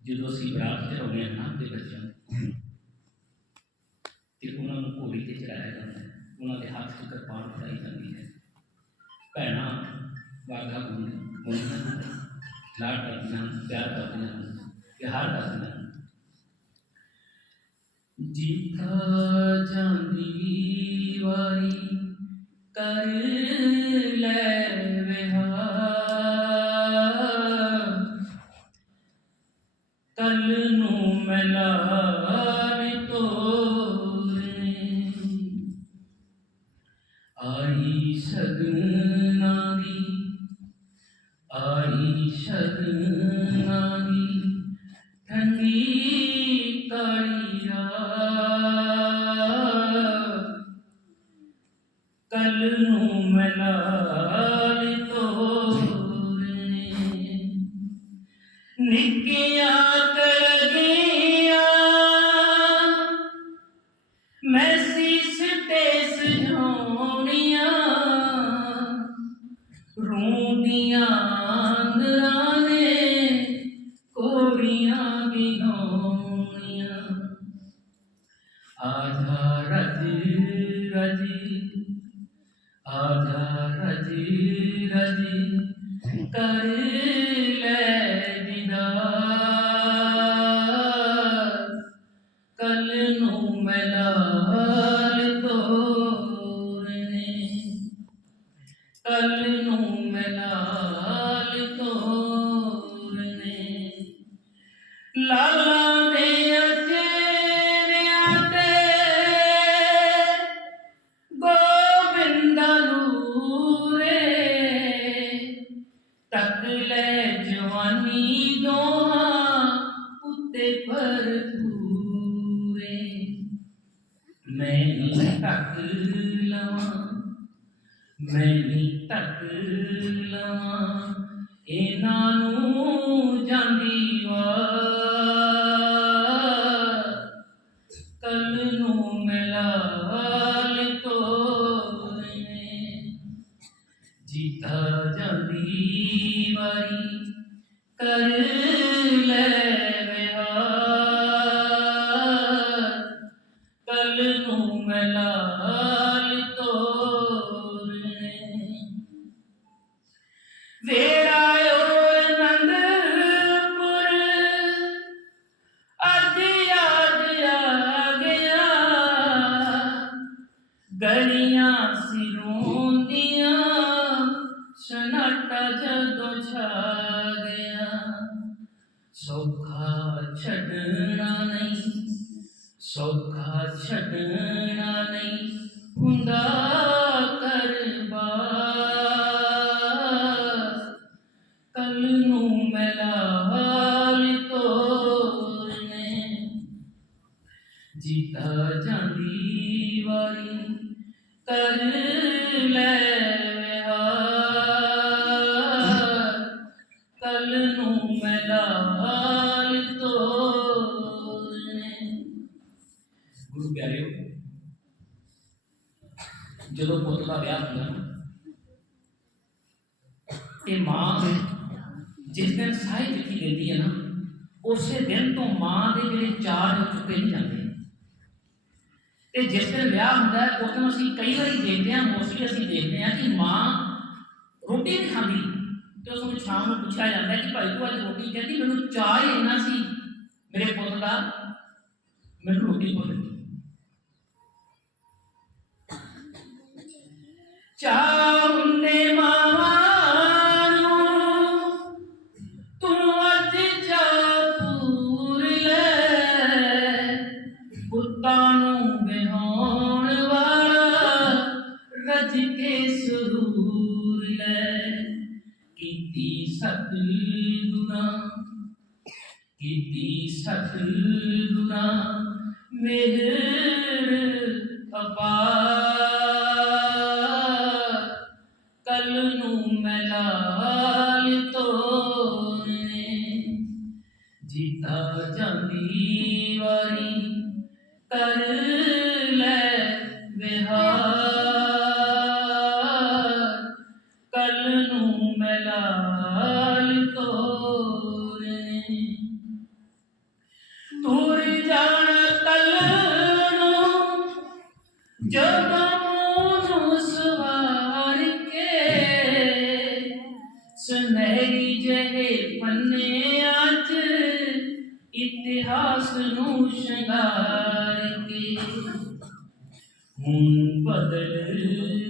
ਜਦੋਂ ਅਸੀਂ ਬਰਾਤ ਚੜਾਉਂਦੇ ਹਾਂ ਦੇ ਬੱਚਿਆਂ ਤੇ ਉਹਨਾਂ ਨੂੰ ਘੋੜੀ ਤੇ ਚੜਾਇਆ ਜਾਂਦਾ ਹੈ, ਉਹਨਾਂ ਦੇ ਹੱਥ 'ਚ ਕਿਰਪਾਨ ਫੜਾਈ ਜਾਂਦੀ ਹੈ। ਭੈਣਾਂ ਵਾਗਾ ਗੁੰਦ ਗੁੰਦ ਲਾਡ ਕਰਦੀਆਂ ਹਨ, ਪਿਆਰ ਕਰਦੀਆਂ ਹਨ, ਪਿਆਰ ਕਰਦੀਆਂ ਹਨ। ਜੀਤਾ ਜਾਂਦੀ ਵਾਰੀ ਕਰ ਲੈ ਵਿਹਾਰ ਠੰਡੀ ਕਾਲੀ ਕੱਲ ਨੂੰ ਮੈਂ ਲਾਲ ਨਿੱਕੀਆਂ ਕਰ ਗਿਆ ਮੈਂ ਸੀਸ ਤੇ ਸਜਾਉਣੀਆਂ, ਰੋਂਦੀਆਂ ਅੰਦਰਾਂ ਨੇ ধরিয়া বিধরিয়া আধা রাতি রাতি আধা রাতি রাতি করে বিদায়? ਉੱਤੇ ਭਰਪੂਰੇ ਮੈਨੂੰ ਨੀ ਤੱਕ ਲਵਾਂ ਮੈਂ ਨੀ ਤੱਕ ਲਵਾਂ, ਇਹਨਾਂ ਨੂੰ ਜਾਂਦੀ ਵਾਰ। ਕੱਲ ਨੂੰ ਮੈਂ ਲਾਲ ਤੋਰਨੇ ਜੀਤਾ ਜਾਂਦੀ ਵਾਰੀ। ਕਰ ਲੈ ਵਿਹਾਰ ਕੱਲ ਨੂੰ ਮੈਂ ਲਾਲ ਵੇਰਾ ਓ ਅਨੰਦਪੁਰ ਅੱਜ ਯਾਦ ਆ ਗਿਆ ਗਲੀਆਂ ਸੌਖਾ ਛੱਡਣਾ ਨਹੀਂ, ਸੌਖਾ ਛੱਡਣਾ ਨਹੀਂ ਹੁੰਦਾ ਕਰਬਾਰ ਕੱਲ ਨੂੰ ਮੈਂ ਲਾਲ ਤੋਰਨੇ ਜੀਤਾ ਜਾਂਦੀ ਵਾਰੀ ਕਰ ਲੈ ਜਦੋਂ ਪੁੱਤ ਦਾ ਵਿਆਹ ਹੁੰਦਾ ਨਾ ਤੇ ਮਾਂ ਜਿਸ ਦਿਨ ਸਾਈ ਚਿੱਠੀ ਦਿੰਦੀ ਹੈ ਨਾ, ਉਸੇ ਦਿਨ ਤੋਂ ਮਾਂ ਦੇ ਜਿਹੜੇ ਚਾਰ ਹੋ ਚੁੱਕੇ ਨਹੀਂ ਜਾਂਦੇ। ਤੇ ਜਿਸ ਦਿਨ ਵਿਆਹ ਹੁੰਦਾ ਉਸ ਦਿਨ ਅਸੀਂ ਕਈ ਵਾਰੀ ਦੇਖਦੇ ਹਾਂ ਮੋਸਟਲੀ ਅਸੀਂ ਦੇਖਦੇ ਹਾਂ ਕਿ ਮਾਂ ਰੋਟੀ ਨਹੀਂ ਖਾਂਦੀ। ਤੇ ਉਸ ਨੂੰ ਸ਼ਾਮ ਨੂੰ ਪੁੱਛਿਆ ਜਾਂਦਾ ਕਿ ਭਾਈ ਤੂੰ ਅੱਜ ਰੋਟੀ ਕਹਿੰਦੀ ਮੈਨੂੰ ਚਾਹ ਹੀ ਇੰਨਾ ਸੀ। ਮੇਰੇ ਪੁੱਤ ਦਾ ਮੈਨੂੰ ਰੋਟੀ ਭੁੱਲ ਤੂੰ ਅੱਜ ਚਾਹ ਕੀਤੀ ਸਤਿਗੁਰਾਂ ਮਿਹਰ ਅਪਾਰ। ਕੱਲ ਨੂੰ ਮੈਂ ਲਾਲ ਤੋਰਨੇ ਜੀਤਾ ਜਾਂਦੀ ਵਾਰੀ ਕਰ ਲੈ ਵਿਹਾਰ। ਕੱਲ ਨੂੰ ਮੈਂ ਲਾਲ ਤੋਰੇ ਤੂਰ ਜਾਣ ਕੱਲ ਨੂੰ ਜਦੋਂ ਇਤਿਹਾਸ ਨੂੰ ਸ਼ਿੰਗਾਰ ਕੇ ਹੁਣ ਬਦਲ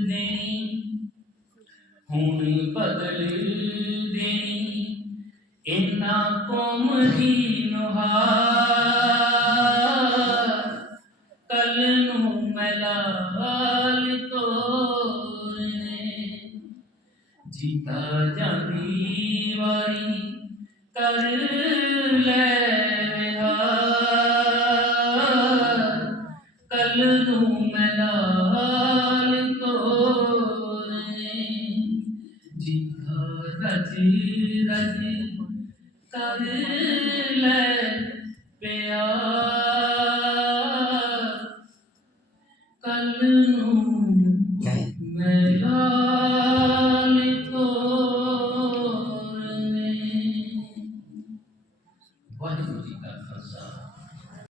ਦੇਣੀ, ਹੁਣ ਬਦਲ ਦੇਣੀ, ਇਨਾ ਕੌਮ ਦੀ ਨੁਹਾਰ ਕੱਲ ਨੂੰ ਮੈਂ ਲਾਲ ਜੀਤਾ ਜਾਂਦੀ ਵਾਰੀ ਕਰ ਲੈ ਕਬੀਰ ਜੀ ਕਰ ਲੈ ਪਿਆਰ। ਕੱਲ ਨੂੰ ਮੈਂ ਲਾ